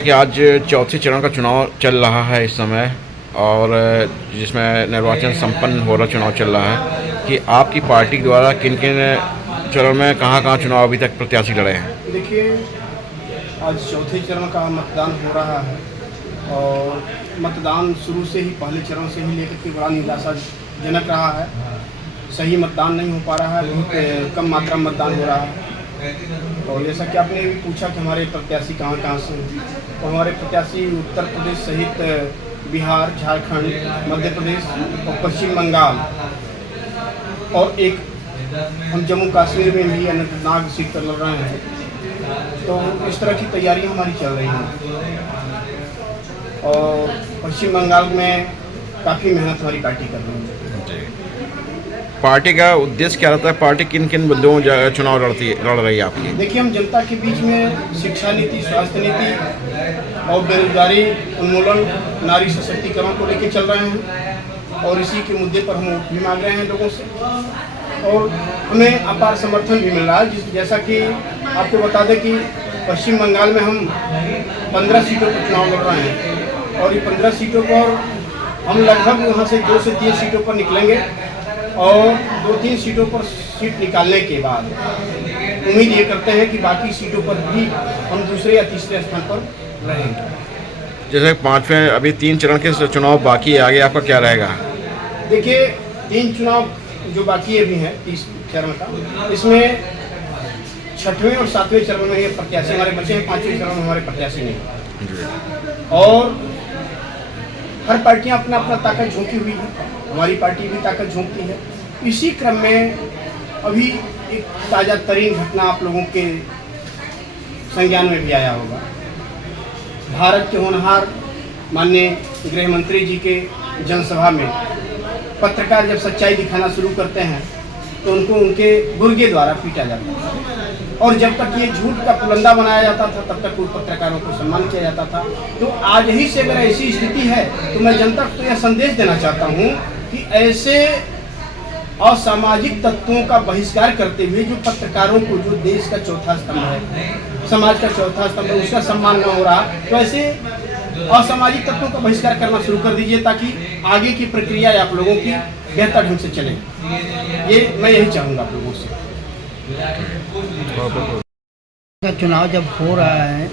कि आज चौथे चरण का चुनाव चल रहा है इस समय और जिसमें निर्वाचन संपन्न हो रहा चुनाव चल रहा है कि आपकी पार्टी द्वारा किन किन चरण में कहाँ चुनाव अभी तक प्रत्याशी लड़े हैं। देखिए, आज चौथे चरण का मतदान हो रहा है और मतदान शुरू से ही पहले चरण से ही लेकर के बड़ा निराशाजनक रहा है। सही मतदान नहीं हो पा रहा है, बहुत कम मात्रा में मतदान हो रहा है। और जैसा कि आपने भी पूछा कि हमारे प्रत्याशी कहाँ से हैं, तो हमारे प्रत्याशी उत्तर प्रदेश सहित बिहार, झारखंड, मध्य प्रदेश और पश्चिम बंगाल और एक हम जम्मू कश्मीर में भी अनंतनाग सीट पर लड़ रहे हैं। तो इस तरह की तैयारियां हमारी चल रही हैं और पश्चिम बंगाल में काफ़ी मेहनत हमारी पार्टी कर रही है। पार्टी का उद्देश्य क्या रहता है? पार्टी किन किन मुद्दों चुनाव लड़ रही है आपकी? देखिए, हम जनता के बीच में शिक्षा नीति, स्वास्थ्य नीति और बेरोजगारी उन्मूलन, नारी सशक्तिकरण को लेकर चल रहे हैं और इसी के मुद्दे पर हम वोट भी मांग रहे हैं लोगों से और हमें अपार समर्थन भी मिल रहा है। जैसा कि आपको बता दें कि पश्चिम बंगाल में हम 15 सीटों पर चुनाव लड़ रहे हैं और ये 15 सीटों पर हम लगभग वहाँ से 2 से 3 सीटों पर निकलेंगे और 2-3 सीटों पर सीट निकालने के बाद उम्मीद ये करते हैं कि बाकी सीटों पर भी हम दूसरे या तीसरे स्थान पर रहेंगे। जैसे 5वें अभी 3 चरण के चुनाव बाकी है, आगे आपका क्या रहेगा? देखिए, 3 चुनाव जो बाकी अभी हैं 30 चरण का, इसमें 6वें और 7वें चरण में ये प्रत्याशी हमारे बचे हैं, 5वें चरण में हमारे प्रत्याशी नहीं। और हर पार्टियां अपना अपना ताकत झोंकी हुई है, हमारी पार्टी भी ताकत झोंकती है। इसी क्रम में अभी एक ताज़ा तरीन घटना आप लोगों के संज्ञान में भी आया होगा। भारत के होनहार माननीय गृह मंत्री जी के जनसभा में पत्रकार जब सच्चाई दिखाना शुरू करते हैं तो उनको उनके गुर्गे द्वारा पीटा जाता है और जब तक ये झूठ का पुलंदा बनाया जाता था तब तक उन पत्रकारों को सम्मान किया जाता था। तो आज ही से अगर ऐसी स्थिति है तो मैं जनता को यह संदेश देना चाहता हूँ कि ऐसे असामाजिक तत्वों का बहिष्कार करते हुए जो पत्रकारों को, जो देश का चौथा स्तंभ है, समाज का चौथा स्तंभ है, उसका सम्मान न हो रहा, तो ऐसे असामाजिक तत्वों का बहिष्कार करना शुरू कर दीजिए ताकि आगे की प्रक्रिया आप लोगों की बेहतर ढंग से चले। ये मैं यही चाहूँगा आप लोगों से। का चुनाव जब हो रहा है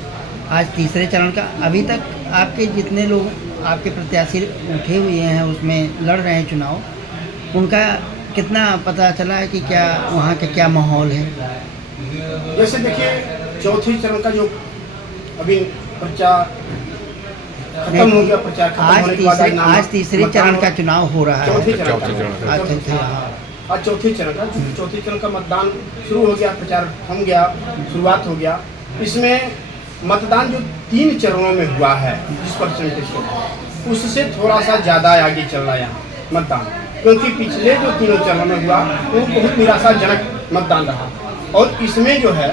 आज तीसरे चरण का, अभी तक आपके जितने लोग आपके प्रत्याशी उठे हुए हैं उसमें लड़ रहे हैं चुनाव, उनका कितना पता चला है कि क्या वहाँ का क्या माहौल है? जैसे देखिए, चौथे चरण का जो अभी प्रचार खत्म हो गया, प्रचार खत्म होने के बाद आज तीसरे चरण का चुनाव हो रहा है। चौथे चरण आज चौथे चरण का मतदान शुरू हो गया, प्रचार थम गया, शुरुआत हो गया। इसमें मतदान जो 3 चरणों में हुआ है जिस परसेंटेज उससे थोड़ा सा ज़्यादा आगे चल रहा है यहाँ मतदान, क्योंकि पिछले जो 3 चरणों में हुआ वो बहुत निराशाजनक मतदान रहा और इसमें जो है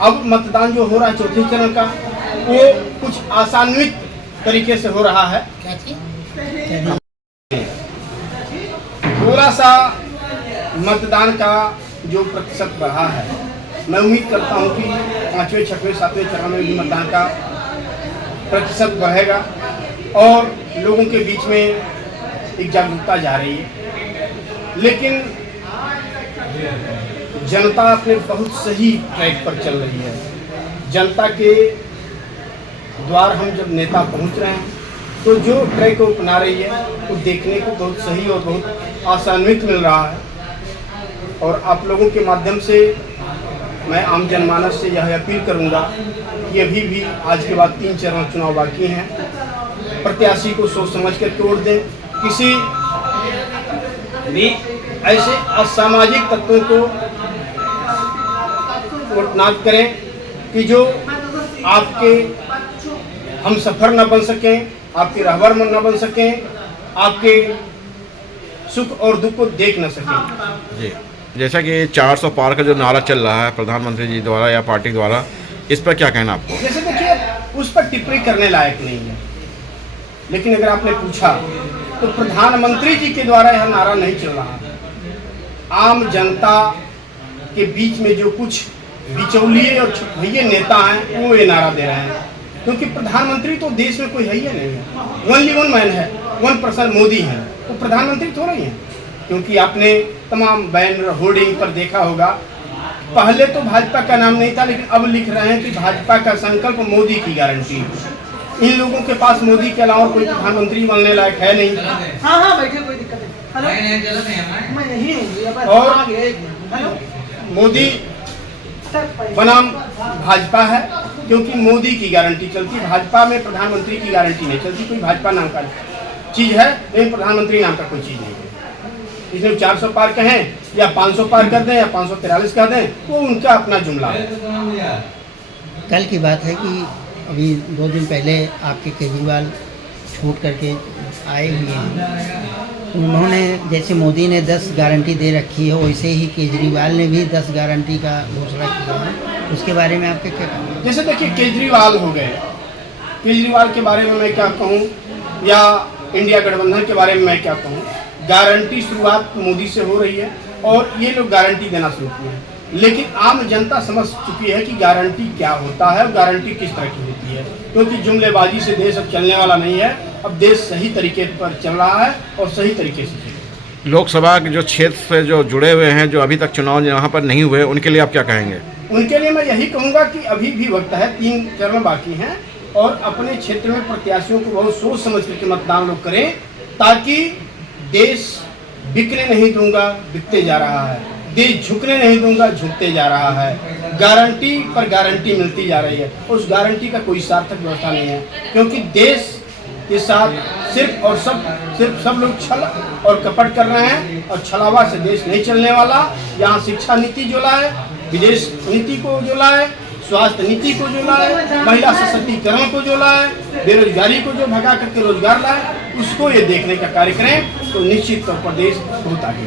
अब मतदान जो हो रहा है चौथे चरण का वो कुछ आशान्वित तरीके से हो रहा है। थोड़ा सा मतदान का जो प्रतिशत बढ़ा है, मैं उम्मीद करता हूं कि 5वें, 6वें, 7वें चरण में भी मतदान का प्रतिशत बढ़ेगा और लोगों के बीच में एक जागरूकता जा रही है। लेकिन जनता अपने बहुत सही ट्रैक पर चल रही है। जनता के द्वार हम जब नेता पहुंच रहे हैं तो जो ट्रैक को अपना रही है वो देखने को बहुत सही और बहुत आशान्वित मिल रहा है। और आप लोगों के माध्यम से मैं आम जनमानस से यह अपील करूंगा कि अभी भी आज के बाद 3 चरण चुनाव बाकी हैं, प्रत्याशी को सोच समझ कर वोट दें। किसी भी ऐसे असामाजिक तत्वों को वोट ना करें कि जो आपके हम सफर न बन सकें, आपके रहबर न बन सकें, आपके सुख और दुख को देख न सकें। जी, जैसा कि 400 पार का जो नारा चल रहा है प्रधानमंत्री जी द्वारा या पार्टी द्वारा, इस पर क्या कहना आपको? जैसे देखिए, उस पर टिप्पणी करने लायक नहीं है, लेकिन अगर आपने पूछा तो प्रधानमंत्री जी के द्वारा यह नारा नहीं चल रहा है। आम जनता के बीच में जो कुछ बिचौलिए और छुपैये नेता हैं वो ये नारा दे रहे हैं। क्योंकि प्रधानमंत्री तो देश में कोई है ही नहीं है, ओनली वन मैन है, वन पर्सन मोदी है, वो प्रधानमंत्री थोड़ा ही है। क्योंकि आपने तमाम बैनर होर्डिंग पर देखा होगा, पहले तो भाजपा का नाम नहीं था, लेकिन अब लिख रहे हैं कि भाजपा का संकल्प मोदी की गारंटी। इन लोगों के पास मोदी के अलावा कोई प्रधानमंत्री बनने लायक है नहीं। हाँ बैठे, कोई दिक्कत नहीं। हेलो, मैं यही हूँ। और हेलो, मोदी बनाम भाजपा है, क्योंकि मोदी की गारंटी चलती है, भाजपा में प्रधानमंत्री की गारंटी नहीं चलती। कोई भाजपा नाम का चीज़ है, लेकिन प्रधानमंत्री नाम का कोई चीज़ नहीं है। इसलिए 400 पार कहें या 500 पार कर दें या 543 कर दें, वो उनका अपना जुमला है। कल की बात है कि अभी 2 दिन पहले आपके केजरीवाल छूट करके आए हुए हैं। उन्होंने, जैसे मोदी ने 10 गारंटी दे रखी है, वैसे ही केजरीवाल ने भी 10 गारंटी का घोषणा किया है। उसके बारे में आपके क्या कहना है? जैसे देखिए, केजरीवाल हो गए, केजरीवाल के बारे में मैं क्या कहूँ, या इंडिया गठबंधन के बारे में मैं क्या कहूँ। गारंटी शुरुआत मोदी से हो रही है और ये लोग गारंटी देना शुरू किए हैं, लेकिन आम जनता समझ चुकी है कि गारंटी क्या होता है और गारंटी किस तरह की होती है। क्योंकि जुमलेबाजी से देश अब चलने वाला नहीं है, अब देश सही तरीके पर चल रहा है और सही तरीके से चल। लोकसभा के जो क्षेत्र से जो जुड़े हुए हैं, जो अभी तक चुनाव यहाँ पर नहीं हुए, उनके लिए आप क्या कहेंगे? उनके लिए मैं यही कहूँगा कि अभी भी वक्त है, 3 चरण बाकी हैं, और अपने क्षेत्र में प्रत्याशियों को बहुत सोच समझ करके मतदान लोग करें, ताकि देश बिकने नहीं दूंगा, बिकते जा रहा है, देश झुकने नहीं दूंगा, झुकते जा रहा है, गारंटी पर गारंटी मिलती जा रही है, उस गारंटी का कोई सार्थक व्यवस्था नहीं है। क्योंकि देश के साथ सिर्फ सब लोग छल और कपट कर रहे हैं, और छलावा से देश नहीं चलने वाला। यहाँ शिक्षा नीति जो लाए, विदेश नीति को जो लाए, स्वास्थ्य नीति को जो लाए, महिला सशक्तिकरण को जो लाए, बेरोजगारी को जो भगा करके रोजगार लाए, उसको ये देखने का कार्य करें तो निश्चित तौर पर देश बहुत आगे।